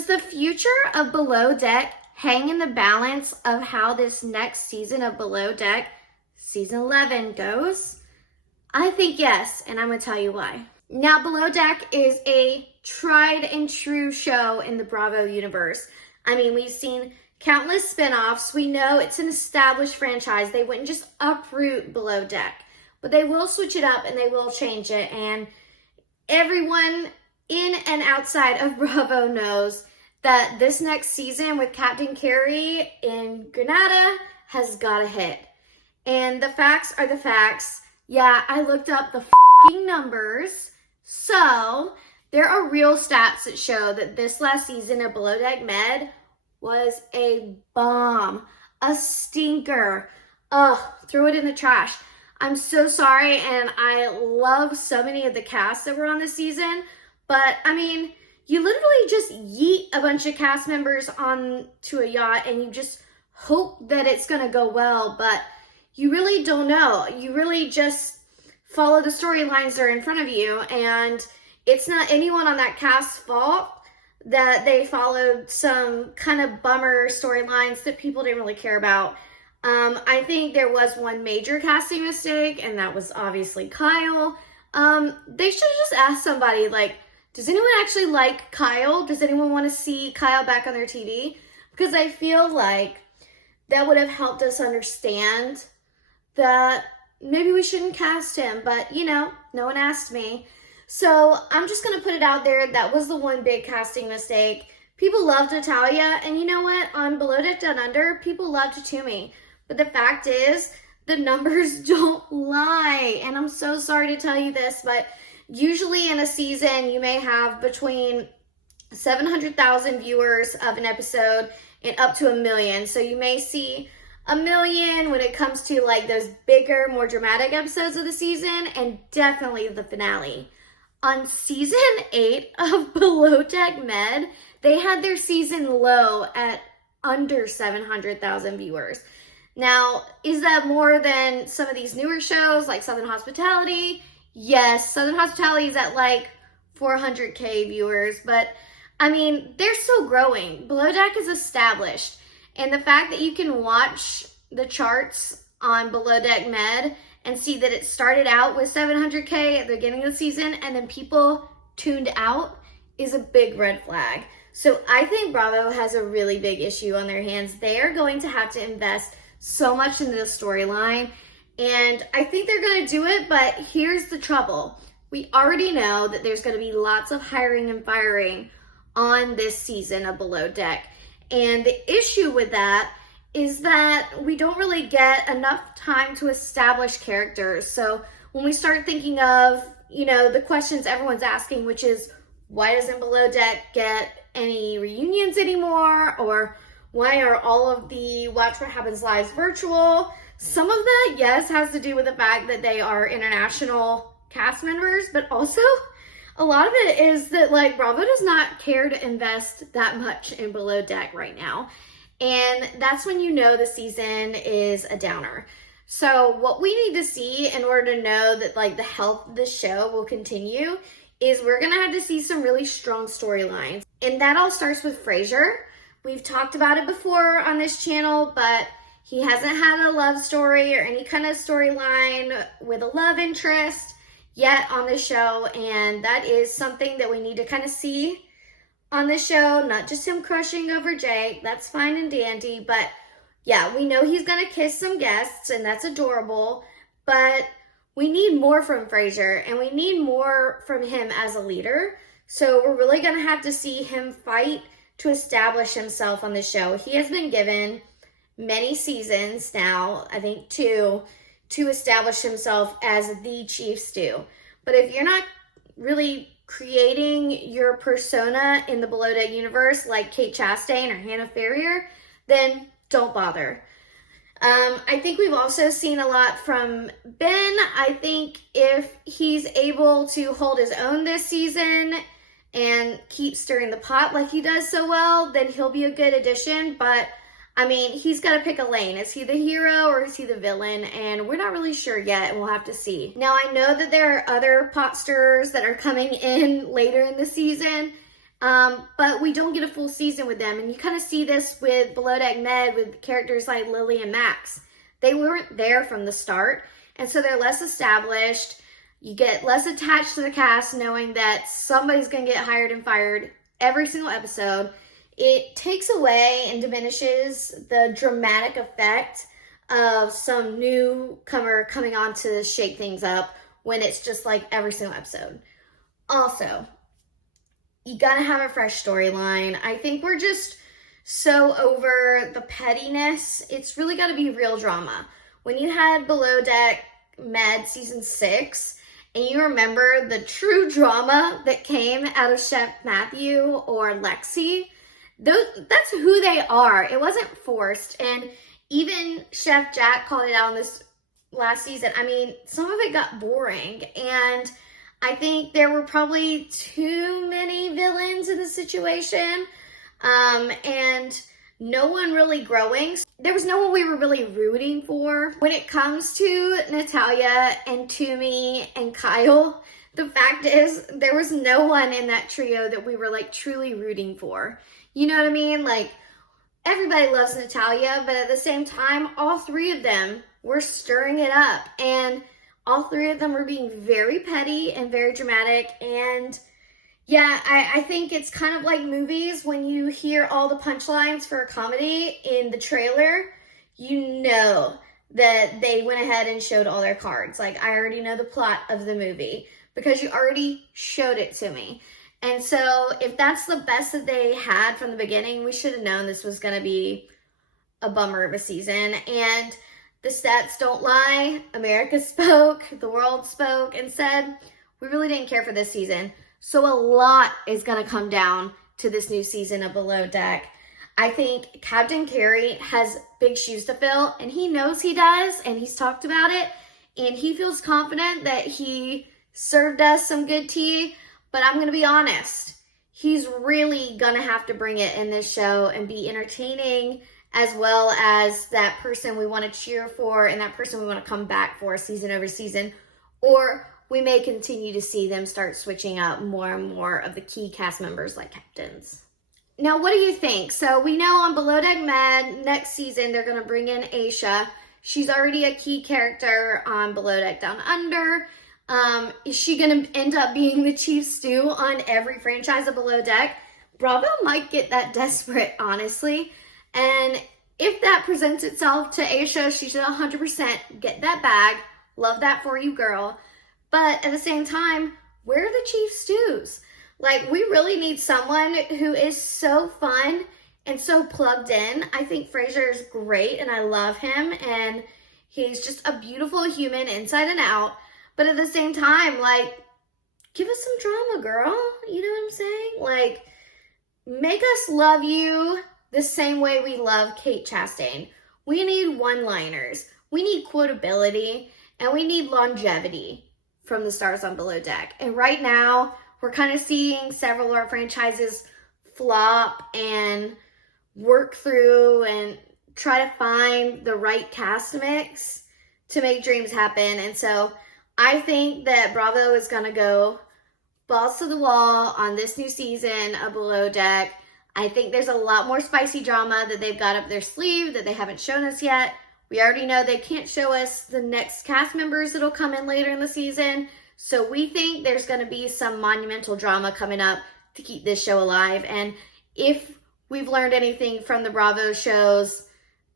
Does the future of Below Deck hang in the balance of how this next season of Below Deck, season 11, goes? I think yes, and I'm going to tell you why. Now, Below Deck is a tried and true show in the Bravo universe. I mean, we've seen countless spin-offs. We know it's an established franchise. They wouldn't just uproot Below Deck, but they will switch it up and they will change it. And everyone in and outside of Bravo knows that this next season with Captain Carrie in Granada has got to hit. And the facts are the facts. Yeah, I looked up the f***ing numbers. So there are real stats that show that this last season of Below Deck Med was a bomb, a stinker. Ugh, throw it in the trash. I'm so sorry, and I love so many of the casts that were on this season, but I mean, you literally just yeet a bunch of cast members onto a yacht and you just hope that it's gonna go well, but you really don't know. You really just follow the storylines that are in front of you, and it's not anyone on that cast's fault that they followed some kind of bummer storylines that people didn't really care about. I think there was one major casting mistake, and that was obviously Kyle. They should have just asked somebody, like, does anyone actually like Kyle? Does anyone want to see Kyle back on their TV? Because I feel like that would have helped us understand that maybe we shouldn't cast him, but you know, no one asked me. So I'm just going to put it out there. That was the one big casting mistake. People loved Natalia, and you know what? On Below Deck Down Under, people loved Toomey. But the fact is, the numbers don't lie. And I'm so sorry to tell you this, but usually in a season, you may have between 700,000 viewers of an episode and up to 1 million. So you may see 1 million when it comes to like those bigger, more dramatic episodes of the season, and definitely the finale. On season 8 of Below Deck Med, they had their season low at under 700,000 viewers. Now, is that more than some of these newer shows like Southern Hospitality? Yes, Southern Hospitality is at like 400K viewers, but I mean, they're still growing. Below Deck is established. And the fact that you can watch the charts on Below Deck Med and see that it started out with 700K at the beginning of the season and then people tuned out is a big red flag. So I think Bravo has a really big issue on their hands. They are going to have to invest so much into the storyline, and I think they're going to do it, but here's the trouble. We already know that there's going to be lots of hiring and firing on this season of Below Deck. And the issue with that is that we don't really get enough time to establish characters. So when we start thinking of, you know, the questions everyone's asking, which is, why doesn't Below Deck get any reunions anymore? Or why are all of the Watch What Happens Lives virtual? Some of that, yes, has to do with the fact that they are international cast members, but also a lot of it is that like Bravo does not care to invest that much in Below Deck right now. And that's when you know the season is a downer. So what we need to see in order to know that like the health of the show will continue is we're going to have to see some really strong storylines. And that all starts with Frasier. We've talked about it before on this channel, but he hasn't had a love story or any kind of storyline with a love interest yet on the show, and that is something that we need to kind of see on the show. Not just him crushing over Jake, that's fine and dandy, but yeah, we know he's gonna kiss some guests and that's adorable, but we need more from Frasier, and we need more from him as a leader. So we're really gonna have to see him fight to establish himself on the show. He has been given many seasons now, I think 2, to establish himself as the Chief Stew. But if you're not really creating your persona in the Below Deck universe like Kate Chastain or Hannah Ferrier, then don't bother. I think we've also seen a lot from Ben. I think if he's able to hold his own this season and keep stirring the pot like he does so well, then he'll be a good addition. But I mean, he's got to pick a lane. Is he the hero or is he the villain? And we're not really sure yet, and we'll have to see. Now, I know that there are other pot stirrers that are coming in later in the season, But we don't get a full season with them. And you kind of see this with Below Deck Med with characters like Lily and Max. They weren't there from the start, and so they're less established. You get less attached to the cast knowing that somebody's going to get hired and fired every single episode. It takes away and diminishes the dramatic effect of some newcomer coming on to shake things up when it's just like every single episode. Also, you gotta have a fresh storyline. I think we're just so over the pettiness. It's really gotta be real drama. When you had Below Deck Med season 6, and you remember the true drama that came out of Chef Matthew or Lexi, that's who they are. It wasn't forced. And even Chef Jack called it out in this last season. I mean, some of it got boring, and I think there were probably too many villains in the situation, and no one really growing. There was no one we were really rooting for. When it comes to Natalia and Toomey and Kyle, the fact is there was no one in that trio that we were like truly rooting for. You know what I mean? Like, everybody loves Natalia, but at the same time, all three of them were stirring it up, and all three of them were being very petty and very dramatic. And yeah, I think it's kind of like movies. When you hear all the punchlines for a comedy in the trailer, you know that they went ahead and showed all their cards. Like, I already know the plot of the movie because you already showed it to me. And so if that's the best that they had from the beginning, we should have known this was going to be a bummer of a season. And the stats don't lie. America spoke, the world spoke, and said, we really didn't care for this season. So a lot is going to come down to this new season of Below Deck. I think Captain Carey has big shoes to fill, and he knows he does, and he's talked about it, and he feels confident that he served us some good tea. But I'm going to be honest, he's really going to have to bring it in this show and be entertaining, as well as that person we want to cheer for and that person we want to come back for season over season. Or we may continue to see them start switching up more and more of the key cast members like captains. Now, what do you think? So we know on Below Deck Med, next season, they're going to bring in Aisha. She's already a key character on Below Deck Down Under. Is she going to end up being the chief stew on every franchise of Below Deck? Bravo might get that desperate, honestly. And if that presents itself to Aisha, she should 100% get that bag. Love that for you, girl. But at the same time, where are the chief stews? Like, we really need someone who is so fun and so plugged in. I think Fraser is great, and I love him, and he's just a beautiful human inside and out. But at the same time, like, give us some drama, girl. You know what I'm saying? Like, make us love you the same way we love Kate Chastain. We need one-liners. We need quotability, and we need longevity from the stars on Below Deck. And right now, we're kind of seeing several of our franchises flop and work through and try to find the right cast mix to make dreams happen. And so I think that Bravo is going to go balls to the wall on this new season of Below Deck. I think there's a lot more spicy drama that they've got up their sleeve that they haven't shown us yet. We already know they can't show us the next cast members that'll come in later in the season. So we think there's going to be some monumental drama coming up to keep this show alive. And if we've learned anything from the Bravo shows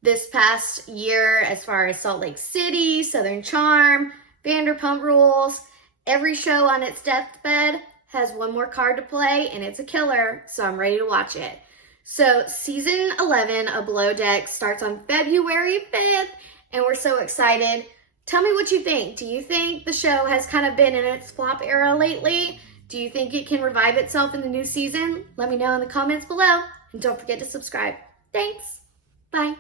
this past year, as far as Salt Lake City, Southern Charm, Vanderpump Rules, every show on its deathbed has one more card to play, and it's a killer, so I'm ready to watch it. So season 11 of Below Deck starts on February 5th, and we're so excited. Tell me what you think. Do you think the show has kind of been in its flop era lately? Do you think it can revive itself in the new season? Let me know in the comments below, and don't forget to subscribe. Thanks. Bye.